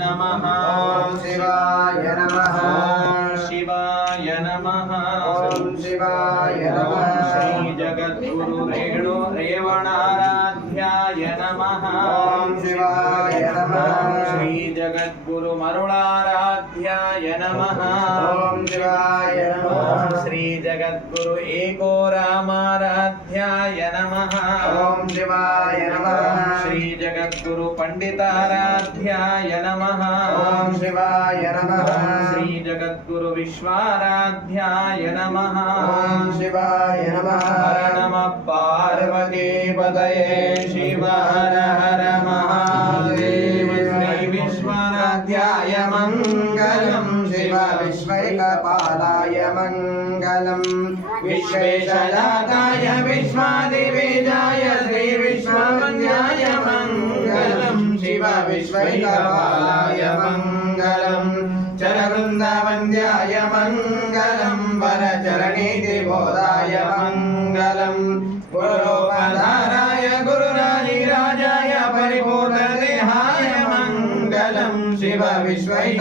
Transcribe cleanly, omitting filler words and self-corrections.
नमः ओम शिवाय नमः ओम शिवाय नमः ओम शिवाय नमः श्री जगद्गुरु रेणु रेवणाराध्याय नमः ओम शिवाय नमः श्री जगद्गुरु मरुणाराध्याय नमः ओम शिवाय नमः श्री जगद्गुरु एको रामाराध्याय नमः ओम शिवाय नमः श्री जगद्गुरु पंडिताराध्याय नमः ओम शिवाय नमः श्री जगद्गुरु विश्वाराध्याय नमः ओम शिवाय नमः हर नमः पार्वती पतये शिव हर हर महादेव श्री विश्वाराध्याय मंगलम शिव विश्वैकपालाय मंगलम विश्वेशजाताय विश्वादिबीजाय श्री विश्ववन्द्याय मंगलम शिव विश्वैकपालाय मंगलम चरवृन्दावन्द्याय मंगलम वरचरणीतिबोधाय मंगलम गुरुपधाराय गुरुराजिराजाय परिपूर्णदेहाय मंगलम शिव विश्वैक